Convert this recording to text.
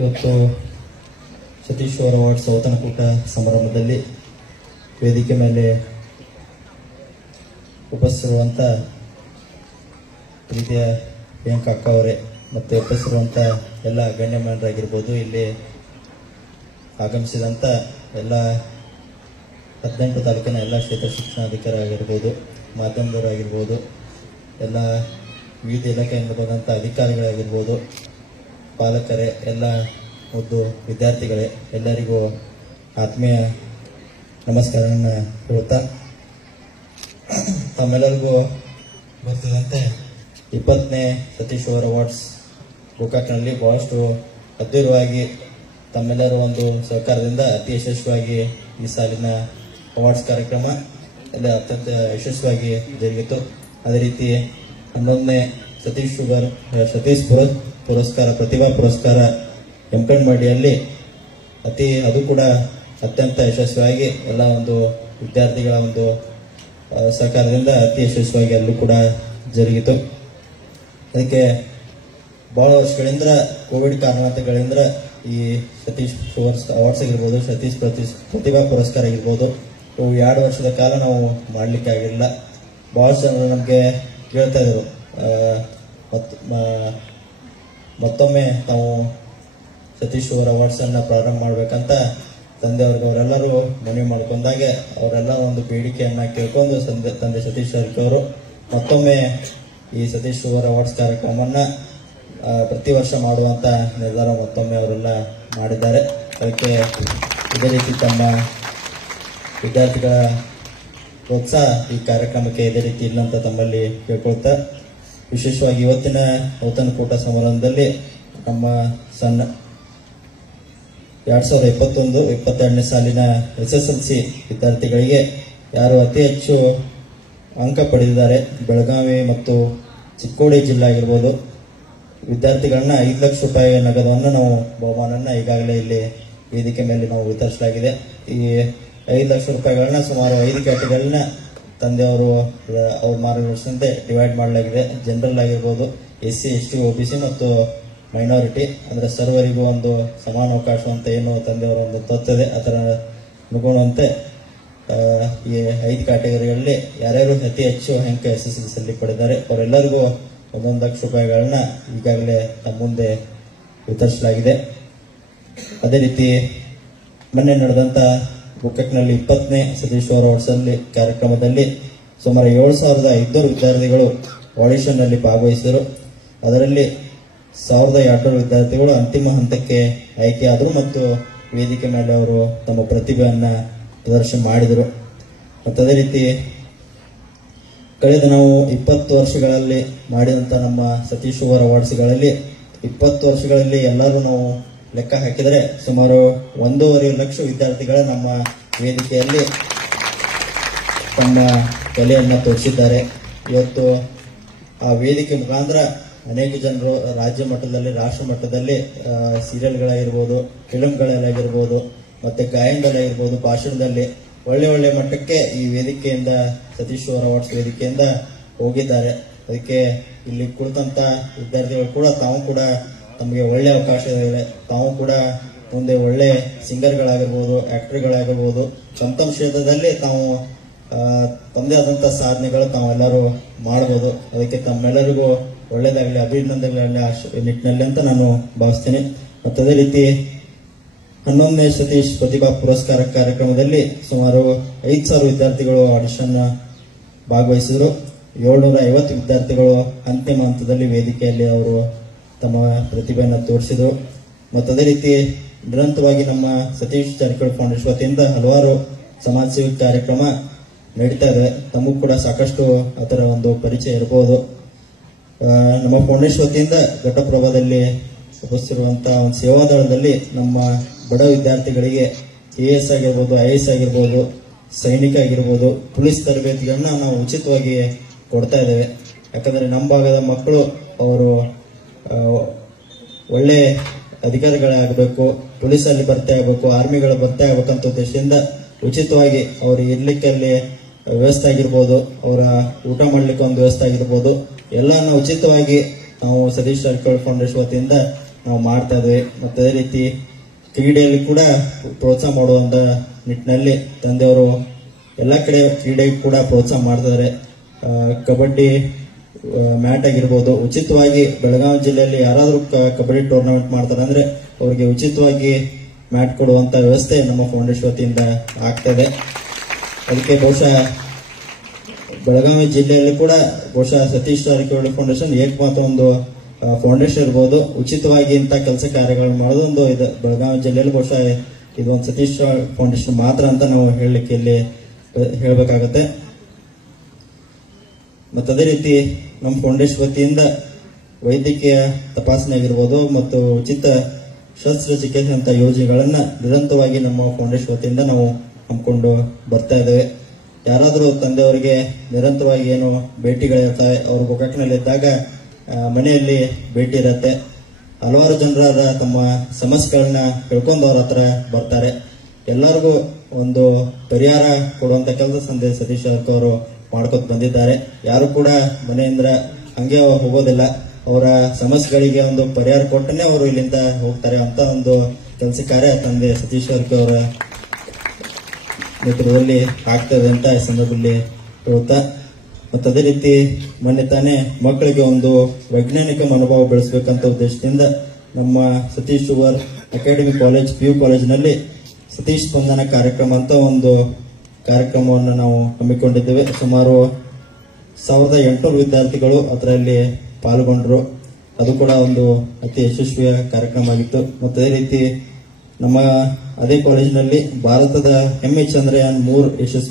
ಇವತ್ತು ಸತೀಶ್ ಅವಾರ್ಡ್ಸ್ ಔತಣಕೂಟ ಸಮಾರಂಭದಲ್ಲಿ ವೇದಿಕೆ ಮೇಲೆ ಉಪಸ್ಥಿತಿರುವಂಥ ಪ್ರೀತಿಯ ಪ್ರಿಯಾಂಕಾ ಅಕ್ಕ ಅವರೇ ಮತ್ತು ಉಪಸ್ಥಿತಿರುವಂಥ ಎಲ್ಲ ಗಣ್ಯಮಾನರಾಗಿರ್ಬೋದು, ಇಲ್ಲಿ ಆಗಮಿಸಿದಂಥ ಎಲ್ಲ 18 ತಾಲೂಕಿನ ಎಲ್ಲ ಕ್ಷೇತ್ರ ಶಿಕ್ಷಣಾಧಿಕಾರಿ ಆಗಿರ್ಬೋದು, ಮಾಧ್ಯಮದವರಾಗಿರ್ಬೋದು, ಎಲ್ಲ ವಿವಿಧ ಇಲಾಖೆಯಿಂದ ಬಂದಂಥ ಅಧಿಕಾರಿಗಳಾಗಿರ್ಬೋದು, ಪಾಲಕರೇ, ಎಲ್ಲ ಮುದ್ದು ವಿದ್ಯಾರ್ಥಿಗಳೇ, ಎಲ್ಲರಿಗೂ ಆತ್ಮೀಯ ನಮಸ್ಕಾರವನ್ನು ಹೇಳುತ್ತಾ, ತಮ್ಮೆಲ್ಲರಿಗೂ ಗೊತ್ತಿದಂತೆ 20ನೇ ಸತೀಶ್ ಅವಾರ್ಡ್ಸ್ ಗೋಕಾಕ್ನಲ್ಲಿ ಬಹಳಷ್ಟು ಅದ್ಧೂರಿಯಾಗಿ ತಮ್ಮೆಲ್ಲರ ಒಂದು ಸಹಕಾರದಿಂದ ಅತಿ ಯಶಸ್ವಿಯಾಗಿ ಈ ಸಾಲಿನ ಅವಾರ್ಡ್ಸ್ ಕಾರ್ಯಕ್ರಮ ಎಲ್ಲ ಅತ್ಯಂತ ಯಶಸ್ವಿಯಾಗಿ ಜರುಗಿತು. ಅದೇ ರೀತಿ 11ನೇ ಸತೀಶ್ ಪುರಸ್ಕಾರ ಪ್ರತಿಭಾ ಪುರಸ್ಕಾರ ಎಂಕನಮಡಿಯಲ್ಲಿ ಅದು ಕೂಡ ಅತ್ಯಂತ ಯಶಸ್ವಿಯಾಗಿ ಎಲ್ಲ ಒಂದು ವಿದ್ಯಾರ್ಥಿಗಳ ಒಂದು ಸಹಕಾರದಿಂದ ಅತಿ ಯಶಸ್ವಿಯಾಗಿ ಅಲ್ಲೂ ಕೂಡ ಜರುಗಿತು. ಅದಕ್ಕೆ ಬಹಳ ವರ್ಷಗಳಿಂದ ಕೋವಿಡ್ ಕಾರಣಾಂತರಗಳಿಂದ ಈ ಸತೀಶ್ ಅವಾರ್ಡ್ಸ್ ಆಗಿರ್ಬೋದು, ಸತೀಶ್ ಪ್ರತಿಭಾ ಪುರಸ್ಕಾರ ಆಗಿರ್ಬೋದು, ಇವು 2 ವರ್ಷದ ಕಾಲ ನಾವು ಮಾಡಲಿಕ್ಕೆ ಆಗಿರಲಿಲ್ಲ. ಬಹಳಷ್ಟು ಜನರು ನಮಗೆ ಕೇಳ್ತಾ ಇದ್ರು, ಮತ್ತೊಮ್ಮೆ ನಾವು ಸತೀಶ್ ಅವಾರ್ಡ್ಸ್ ಅನ್ನ ಪ್ರಾರಂಭ ಮಾಡ್ಬೇಕಂತ ತಂದೆಯವ್ರಿಗೆ ಅವರೆಲ್ಲರೂ ಮನವಿ ಮಾಡ್ಕೊಂಡಾಗ ಅವರೆಲ್ಲ ಒಂದು ಬೇಡಿಕೆಯನ್ನ ಕೇಳ್ಕೊಂಡು ತಂದೆ ಸತೀಶ್ ಅವರು ಮತ್ತೊಮ್ಮೆ ಈ ಸತೀಶ್ ಅವಾರ್ಡ್ಸ್ ಕಾರ್ಯಕ್ರಮವನ್ನ ಪ್ರತಿ ವರ್ಷ ಮಾಡುವಂತ ನಿರ್ಧಾರ ಮತ್ತೊಮ್ಮೆ ಅವರೆಲ್ಲ ಮಾಡಿದ್ದಾರೆ. ಅದಕ್ಕೆ ಇದೇ ರೀತಿ ತಮ್ಮ ವಿದ್ಯಾರ್ಥಿಗಳ ಪ್ರೋತ್ಸಾಹ ಈ ಕಾರ್ಯಕ್ರಮಕ್ಕೆ ಇದೇ ರೀತಿ ಇಲ್ಲ ಅಂತ ತಮ್ಮಲ್ಲಿ ಕೇಳ್ಕೊಳ್ತಾ, ವಿಶೇಷವಾಗಿ ಇವತ್ತಿನ ಔತಣಕೂಟ ಸಮಾರಂಭದಲ್ಲಿ ನಮ್ಮ ಸಣ್ಣ 2021-22ನೇ ಸಾಲಿನ SSLC ವಿದ್ಯಾರ್ಥಿಗಳಿಗೆ ಯಾರು ಅತಿ ಹೆಚ್ಚು ಅಂಕ ಪಡೆದಿದ್ದಾರೆ, ಬೆಳಗಾವಿ ಮತ್ತು ಚಿಕ್ಕೋಡಿ ಜಿಲ್ಲೆ ಆಗಿರ್ಬೋದು, ವಿದ್ಯಾರ್ಥಿಗಳನ್ನ 5 ಲಕ್ಷ ರೂಪಾಯಿ ನಗದವನ್ನು ನಾವು ಬಹುಮಾನನ್ನ ಈಗಾಗಲೇ ಇಲ್ಲಿ ವೇದಿಕೆ ಮೇಲೆ ನಾವು ವಿತರಿಸಲಾಗಿದೆ. ಈ 5 ಲಕ್ಷ ರೂಪಾಯಿಗಳನ್ನ ಸುಮಾರು 5 ಕ್ಯಾಟಗರಿಗಳನ್ನ ತಂದೆಯವರು ಅವ್ರ ಮಾರ್ಗದರ್ಶನದಂತೆ ಡಿವೈಡ್ ಮಾಡಲಾಗಿದೆ. ಜನರಲ್ ಆಗಿರ್ಬೋದು, SC, ST, OBC ಮತ್ತು ಮೈನಾರಿಟಿ, ಅಂದ್ರೆ ಸರ್ವರಿಗೂ ಒಂದು ಸಮಾನ ಅವಕಾಶ ಅಂತ ಏನು ತಂದೆಯವರ ಒಂದು ತತ್ವದೆ, ಅದರ ಅನುಗುಣವಂತೆ ಈ 5 ಕ್ಯಾಟಗರಿಗಳಲ್ಲಿ ಯಾರ್ಯಾರು ಅತಿ ಹೆಚ್ಚು ಅಂಕ SSLC ಪಡೆದಿದ್ದಾರೆ ಅವರೆಲ್ಲರಿಗೂ 1 ಲಕ್ಷ ರೂಪಾಯಿಗಳನ್ನ ಈಗಾಗಲೇ ನಮ್ಮ ಮುಂದೆ ವಿತರಿಸಲಾಗಿದೆ. ಅದೇ ರೀತಿ ಮೊನ್ನೆ ನಡೆದಂತ ಗೋಕಾಕ್ನಲ್ಲಿ 20ನೇ ಸತೀಶ್ ಅವಾರ್ಡ್ಸ್ ಕಾರ್ಯಕ್ರಮದಲ್ಲಿ ಸುಮಾರು 7,500 ವಿದ್ಯಾರ್ಥಿಗಳು ಆಡಿಷನ್ ನಲ್ಲಿ ಭಾಗವಹಿಸಿದರು. ಅದರಲ್ಲಿ 1,200 ವಿದ್ಯಾರ್ಥಿಗಳು ಅಂತಿಮ ಹಂತಕ್ಕೆ ಆಯ್ಕೆಯಾದರು ಮತ್ತು ವೇದಿಕೆ ಮೇಲೆ ಅವರು ತಮ್ಮ ಪ್ರತಿಭೆಯನ್ನ ಪ್ರದರ್ಶನ ಮಾಡಿದರು. ಮತ್ತು ಅದೇ ರೀತಿ ಕಳೆದ ನಾವು 20 ವರ್ಷಗಳಲ್ಲಿ ಮಾಡಿದಂತ ನಮ್ಮ ಸತೀಶ್ ಅವಾರ್ಡ್ಸ್ಗಳಲ್ಲಿ 20 ವರ್ಷಗಳಲ್ಲಿ ಎಲ್ಲರೂ ನಾವು ಲೆಕ್ಕ ಹಾಕಿದರೆ ಸುಮಾರು 1.5 ಲಕ್ಷ ವಿದ್ಯಾರ್ಥಿಗಳ ನಮ್ಮ ವೇದಿಕೆಯಲ್ಲಿ ತಮ್ಮ ಕಲೆಯನ್ನ ತೋರಿಸಿದ್ದಾರೆ. ಇವತ್ತು ಆ ವೇದಿಕೆ ಮುಖಾಂತರ ಅನೇಕ ಜನರು ರಾಜ್ಯ ಮಟ್ಟದಲ್ಲಿ, ರಾಷ್ಟ್ರ ಮಟ್ಟದಲ್ಲಿ ಸೀರಿಯಲ್ಗಳಾಗಿರ್ಬೋದು, ಫಿಲ್ಮ್ಗಳಲ್ಲಾಗಿರ್ಬೋದು, ಮತ್ತೆ ಗಾಯನದಲ್ಲಾಗಿರ್ಬೋದು, ಭಾಷಣದಲ್ಲಿ ಒಳ್ಳೆ ಮಟ್ಟಕ್ಕೆ ಈ ವೇದಿಕೆಯಿಂದ ಸತೀಶ್ ಅವಾರ್ಡ್ಸ್ ವೇದಿಕೆಯಿಂದ ಹೋಗಿದ್ದಾರೆ. ಅದಕ್ಕೆ ಇಲ್ಲಿ ಕುಳಿತಂತ ವಿದ್ಯಾರ್ಥಿಗಳು ಕೂಡ ತಾವು ಕೂಡ ತಮಗೆ ಒಳ್ಳೆ ಅವಕಾಶ ಇದೆ, ತಾವು ಕೂಡ ಮುಂದೆ ಒಳ್ಳೆ ಸಿಂಗರ್ಗಳಾಗಿರ್ಬೋದು, ಆಕ್ಟರ್ಗಳಾಗಿರ್ಬೋದು, ತಮ್ಮ ಕ್ಷೇತ್ರದಲ್ಲಿ ತಾವು ತಮ್ಮದೇ ಆದಂತ ಸಾಧನೆಗಳು ತಾವೆಲ್ಲರೂ ಮಾಡಬಹುದು. ಅದಕ್ಕೆ ತಮ್ಮೆಲ್ಲರಿಗೂ ಒಳ್ಳೇದಾಗಲಿ, ಅಭಿನಂದನೆಗಳಲ್ಲಿ ನಿಟ್ಟಿನಲ್ಲಿ ಅಂತ ನಾನು ಭಾವಿಸ್ತೇನೆ. ಮತ್ತು ಅದೇ ರೀತಿ 11ನೇ ಸತೀಶ್ ಪ್ರತಿಭಾ ಪುರಸ್ಕಾರ ಕಾರ್ಯಕ್ರಮದಲ್ಲಿ ಸುಮಾರು 5,000 ವಿದ್ಯಾರ್ಥಿಗಳು ಆಡಿಷನ್ ಭಾಗವಹಿಸಿದರು. 750 ವಿದ್ಯಾರ್ಥಿಗಳು ಅಂತಿಮ ಹಂತದಲ್ಲಿ ವೇದಿಕೆಯಲ್ಲಿ ಅವರು ತಮ್ಮ ಪ್ರತಿಭೆಯನ್ನು ತೋರಿಸಿದರು. ಮತ್ತು ಅದೇ ರೀತಿ ನಿರಂತರವಾಗಿ ನಮ್ಮ ಸತೀಶ್ ಜಾರಕಿಹೊಳಿ ಫೌಂಡೇಶನ್ ವತಿಯಿಂದ ಹಲವಾರು ಸಮಾಜ ಸೇವಾ ಕಾರ್ಯಕ್ರಮ ನಡೀತಾ ಇದೆ. ತಮಗೂ ಕೂಡ ಸಾಕಷ್ಟು ಅದರ ಒಂದು ಪರಿಚಯ ಇರಬಹುದು. ನಮ್ಮ ಫೌಂಡೇಶನ್ ವತಿಯಿಂದ ಘಟಪ್ರಭಾದಲ್ಲಿ ಉಪಸ್ಥಿತಿರುವಂತಹ ಒಂದು ಸೇವಾದಳದಲ್ಲಿ ನಮ್ಮ ಬಡ ವಿದ್ಯಾರ್ಥಿಗಳಿಗೆ AS ಆಗಿರ್ಬೋದು, IAS ಆಗಿರ್ಬೋದು, ಸೈನಿಕ ಆಗಿರ್ಬೋದು, ಪೊಲೀಸ್ ತರಬೇತಿಗಳನ್ನ ನಾವು ಉಚಿತವಾಗಿ ಕೊಡ್ತಾ ಇದ್ದೇವೆ. ಯಾಕಂದ್ರೆ ನಮ್ಮ ಭಾಗದ ಮಕ್ಕಳು ಅವರು ಒಳ್ಳೆ ಅಧಿಕಾರಿಗಳಾಗಬೇಕು, ಪೊಲೀಸಲ್ಲಿ ಭರ್ತಿ ಆಗಬೇಕು, ಆರ್ಮಿಗಳ ಭರ್ತಿ ಆಗಬೇಕಂತ ಉದ್ದೇಶದಿಂದ ಉಚಿತವಾಗಿ ಅವರು ಇರ್ಲಿಕ್ಕೆ ಅಲ್ಲಿ ವ್ಯವಸ್ಥೆ ಆಗಿರ್ಬೋದು, ಅವರ ಊಟ ಮಾಡ್ಲಿಕ್ಕೆ ಒಂದು ವ್ಯವಸ್ಥೆ ಆಗಿರ್ಬೋದು, ಎಲ್ಲಾನು ಉಚಿತವಾಗಿ ನಾವು ಸತೀಶ್ ಜಾರಕಿಹೊಳಿ ಫೌಂಡೇಶನ್ ವತಿಯಿಂದ ನಾವು ಮಾಡ್ತಾ ಇದ್ವಿ. ಮತ್ತೆ ಅದೇ ರೀತಿ ಕ್ರೀಡೆಯಲ್ಲಿ ಕೂಡ ಪ್ರೋತ್ಸಾಹ ಮಾಡುವಂತ ನಿಟ್ಟಿನಲ್ಲಿ ತಂದೆಯವರು ಎಲ್ಲ ಕಡೆ ಕ್ರೀಡೆಗೆ ಕೂಡ ಪ್ರೋತ್ಸಾಹ ಮಾಡ್ತಿದ್ದಾರೆ. ಕಬಡ್ಡಿ ಮ್ಯಾಟ್ ಆಗಿರ್ಬೋದು, ಉಚಿತವಾಗಿ ಬೆಳಗಾವಿ ಜಿಲ್ಲೆಯಲ್ಲಿ ಯಾರಾದರೂ ಕಬಡ್ಡಿ ಟೂರ್ನಮೆಂಟ್ ಮಾಡ್ತಾರೆ ಅಂದ್ರೆ ಅವರಿಗೆ ಉಚಿತವಾಗಿ ಮ್ಯಾಟ್ ಕೊಡುವಂತ ವ್ಯವಸ್ಥೆ ನಮ್ಮ ಫೌಂಡೇಶನ್ ವತಿಯಿಂದ ಆಗ್ತದೆ. ಅದಕ್ಕೆ ಬಹುಶಃ ಬೆಳಗಾವಿ ಜಿಲ್ಲೆಯಲ್ಲಿ ಕೂಡ ಬಹುಶಃ ಸತೀಶ್ ಜಾರಕಿಹೊಳಿ ಫೌಂಡೇಶನ್ ಏಕಮಾತ್ರ ಒಂದು ಫೌಂಡೇಶನ್ ಇರ್ಬೋದು ಉಚಿತವಾಗಿ ಇಂಥ ಕೆಲಸ ಕಾರ್ಯಗಳನ್ನು ಮಾಡೋದೊಂದು ಇದು ಬೆಳಗಾವಿ ಜಿಲ್ಲೆಯಲ್ಲಿ ಬಹುಶಃ ಇದೊಂದು ಸತೀಶ್ ಫೌಂಡೇಶನ್ ಮಾತ್ರ ಅಂತ ನಾವು ಹೇಳಲಿಕ್ಕೆ ಇಲ್ಲಿ ಹೇಳಬೇಕಾಗತ್ತೆ. ಮತ್ತು ಅದೇ ರೀತಿ ನಮ್ಮ ಫೌಂಡೇಶನ್ ವತಿಯಿಂದ ವೈದ್ಯಕೀಯ ತಪಾಸಣೆ ಆಗಿರ್ಬೋದು ಮತ್ತು ಉಚಿತ ಶಸ್ತ್ರಚಿಕಿತ್ಸೆ ಅಂತ ಯೋಜನೆಗಳನ್ನ ನಿರಂತರವಾಗಿ ನಮ್ಮ ಫೌಂಡೇಶನ್ ವತಿಯಿಂದ ನಾವು ಹಮ್ಮಿಕೊಂಡು ಬರ್ತಾ ಇದ್ದೇವೆ. ಯಾರಾದರೂ ತಂದೆಯವರಿಗೆ ನಿರಂತರವಾಗಿ ಏನು ಭೇಟಿಗಳಿರ್ತವೆ, ಅವ್ರ ಗೋಕಾಕ್ನಲ್ಲಿದ್ದಾಗ ಮನೆಯಲ್ಲಿ ಭೇಟಿ ಇರುತ್ತೆ. ಹಲವಾರು ಜನರ ತಮ್ಮ ಸಮಸ್ಯೆಗಳನ್ನ ಹೇಳ್ಕೊಂಡು ಅವ್ರ ಹತ್ರ ಬರ್ತಾರೆ. ಎಲ್ಲರಿಗೂ ಒಂದು ಪರಿಹಾರ ಕೊಡುವಂತ ಕೆಲಸ ಸತೀಶ್ ಜಾರಕಿಹೊಳಿ ಅವರು ಮಾಡ್ಕೊತ ಬಂದಿದ್ದಾರೆ. ಯಾರು ಕೂಡ ಮನೆಯಿಂದ ಹಂಗೆ ಹೋಗೋದಿಲ್ಲ, ಅವರ ಸಮಸ್ಯೆಗಳಿಗೆ ಒಂದು ಪರಿಹಾರ ಕೊಟ್ಟನೆ ಅವರು ಇಲ್ಲಿಂದ ಹೋಗ್ತಾರೆ ಅಂತ ಒಂದು ಕೆಲಸ ಕಾರ್ಯ ತಂದೆ ಸತೀಶ್ ಜಾರಕಿಹೊಳಿ ಅವರ ನೇತೃತ್ವದಲ್ಲಿ ಆಗ್ತದೆ ಅಂತ ಈ ಸಂದರ್ಭದಲ್ಲಿ ಹೇಳುತ್ತಾ, ಮತ್ತು ಅದೇ ರೀತಿ ಮೊನ್ನೆ ತಾನೇ ಮಕ್ಕಳಿಗೆ ಒಂದು ವೈಜ್ಞಾನಿಕ ಮನೋಭಾವ ಬೆಳೆಸಬೇಕಂತ ಉದ್ದೇಶದಿಂದ ನಮ್ಮ Satish sugar academy college PU ಕಾಲೇಜಿನಲ್ಲಿ ಸತೀಶ್ ಸ್ಪಂದನ ಕಾರ್ಯಕ್ರಮ ಅಂತ ಒಂದು ಕಾರ್ಯಕ್ರಮವನ್ನು ನಾವು ಹಮ್ಮಿಕೊಂಡಿದ್ದೇವೆ. ಸುಮಾರು 1800 ವಿದ್ಯಾರ್ಥಿಗಳು ಅದರಲ್ಲಿ ಪಾಲ್ಗೊಂಡ್ರು. ಅದು ಕೂಡ ಒಂದು ಅತಿ ಯಶಸ್ವಿಯ ಕಾರ್ಯಕ್ರಮ ಆಗಿತ್ತು. ಮತ್ತು ಅದೇ ರೀತಿ ನಮ್ಮ ಅದೇ ಕಾಲೇಜಿನಲ್ಲಿ ಭಾರತದ ಹೆಮ್ಮೆ ಚಂದ್ರಯಾನ್ 3 ಯಶಸ್ವಿ